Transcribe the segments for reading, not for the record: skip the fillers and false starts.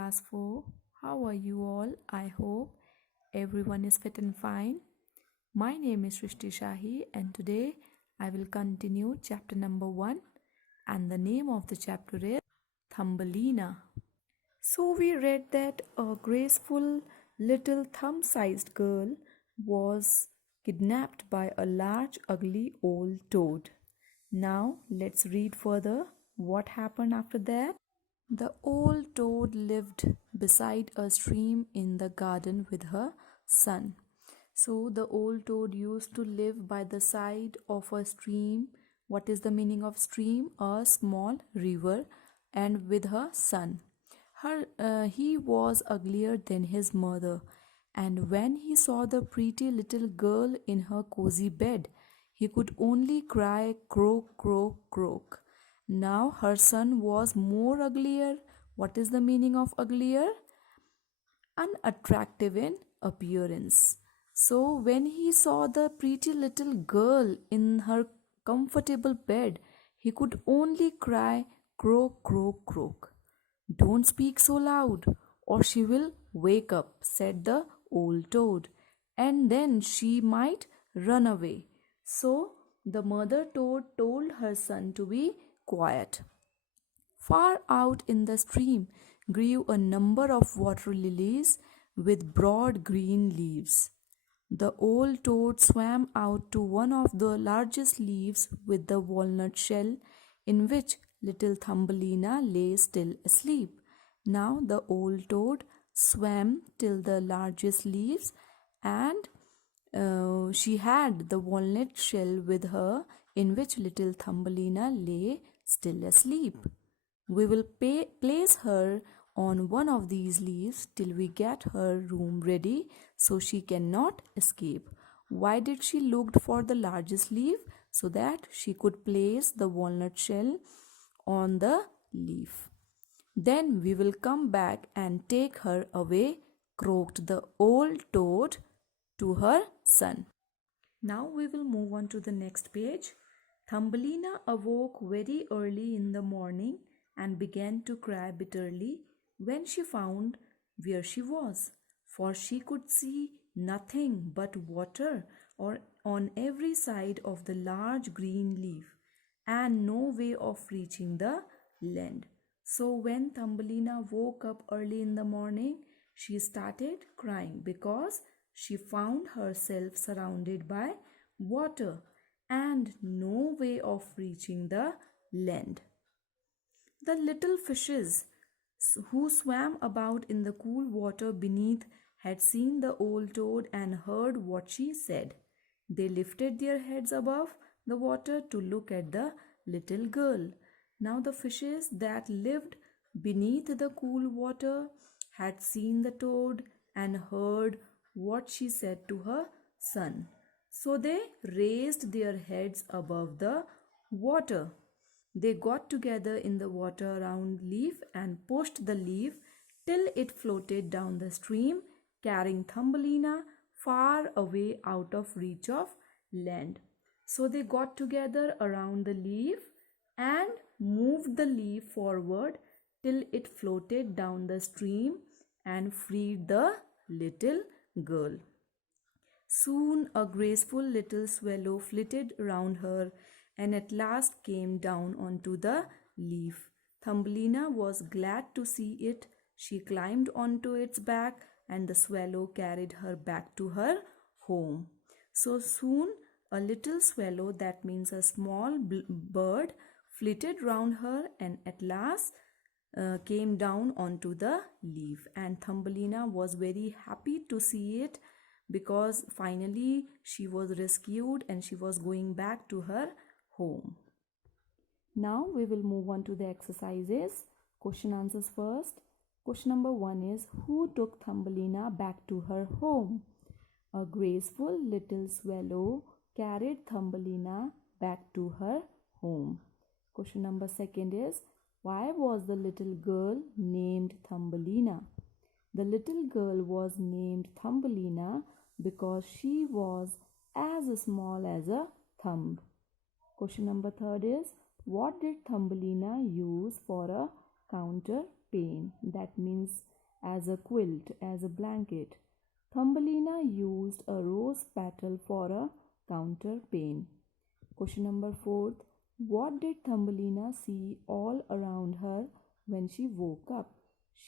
class 4. How are you all? I hope everyone is fit and fine. My name is Shrishti Shahi and today I will continue chapter number 1 and the name of the chapter is Thumbelina. So we read that a graceful little thumb-sized girl was kidnapped by a large ugly old toad. Now let's read further what happened after that. The old toad lived beside a stream in the garden with her son. So the old toad used to live by the side of a stream. What is the meaning of stream? A small river, and with her son. He was uglier than his mother, and when he saw the pretty little girl in her cozy bed, he could only cry croak, croak, croak. Now her son was more uglier. What is the meaning of uglier? Unattractive in appearance. So when he saw the pretty little girl in her comfortable bed, he could only cry croak, croak, croak. Don't speak so loud, or she will wake up, said the old toad, and then she might run away. So the mother toad told her son to be quiet. Far out in the stream grew a number of water lilies with broad green leaves. The old toad swam out to one of the largest leaves with the walnut shell, in which little Thumbelina lay still asleep. Now the old toad swam till the largest leaves, and she had the walnut shell with her, in which little Thumbelina lay still asleep. We will place her on one of these leaves till we get her room ready so she cannot escape. Why did she look for the largest leaf? So that she could place the walnut shell on the leaf. Then we will come back and take her away, croaked the old toad to her son. Now we will move on to the next page. Thumbelina awoke very early in the morning and began to cry bitterly when she found where she was, for she could see nothing but water or on every side of the large green leaf, and no way of reaching the land. So when Thumbelina woke up early in the morning, she started crying because she found herself surrounded by water and no way of reaching the land. The little fishes who swam about in the cool water beneath had seen the old toad and heard what she said. They lifted their heads above the water to look at the little girl. Now the fishes that lived beneath the cool water had seen the toad and heard what she said to her son. So they raised their heads above the water. They got together in the water around leaf and pushed the leaf till it floated down the stream, carrying Thumbelina far away out of reach of land. So they got together around the leaf and moved the leaf forward till it floated down the stream and freed the little girl. Soon a graceful little swallow flitted round her and at last came down onto the leaf. Thumbelina was glad to see it. She climbed onto its back and the swallow carried her back to her home. So soon a little swallow, that means a small bird, flitted round her and at last came down onto the leaf, and Thumbelina was very happy to see it because finally she was rescued and she was going back to her home. Now we will move on to the exercises. Question answers first. Question number 1 is, who took Thumbelina back to her home? A graceful little swallow carried Thumbelina back to her home. Question number 2 is, why was the little girl named Thumbelina? The little girl was named Thumbelina because she was as small as a thumb. Question number 3 is, what did Thumbelina use for a counterpane. That means as a quilt, as a blanket. Thumbelina used a rose petal for a counterpane. Question number 4. What did Thumbelina see all around her when she woke up?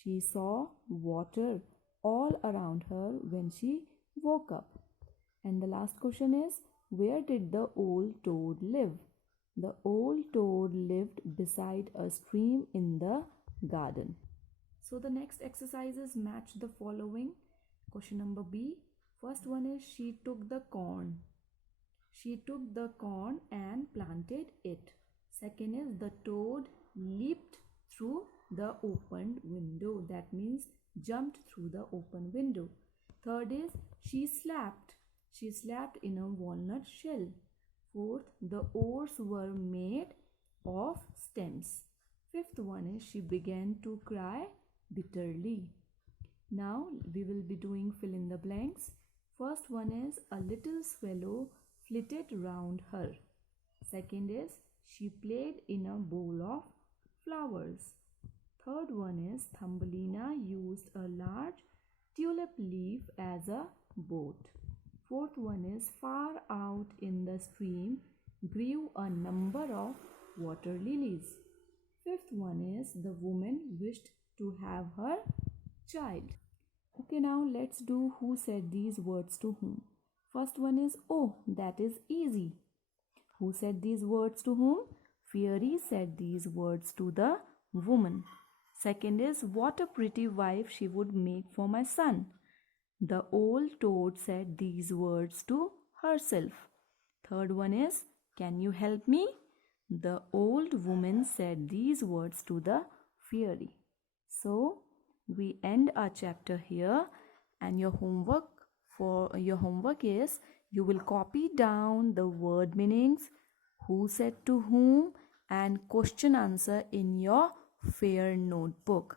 She saw water all around her when she woke up. And the last question is, where did the old toad live? The old toad lived beside a stream in the garden. So the next exercises match the following. Question number B. First one is, she took the corn. She took the corn and planted it. Second is, the toad leaped through the opened window. That means jumped through the open window. Third is, she slept. She slept in a walnut shell. Fourth, the oars were made of stems. Fifth one is, she began to cry bitterly. Now we will be doing fill in the blanks. First one is, a little swallow flitted round her. Second is, she played in a bowl of flowers. Third one is, Thumbelina used a large tulip leaf as a boat. Fourth one is, far out in the stream grew a number of water lilies. Fifth one is, the woman wished to have her child. Okay, now let's do who said these words to whom. First one is, oh, that is easy. Who said these words to whom? Fairy said these words to the woman. Second is, what a pretty wife she would make for my son. The old toad said these words to herself. Third one is, can you help me? The old woman said these words to the fairy. So we end our chapter here, and your homework is, you will copy down the word meanings, who said to whom, and question answer in your fair notebook,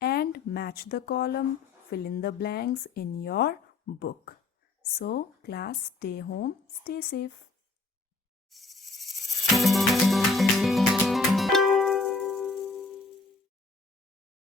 and match the column, fill in the blanks in your book. So class, stay home, stay safe.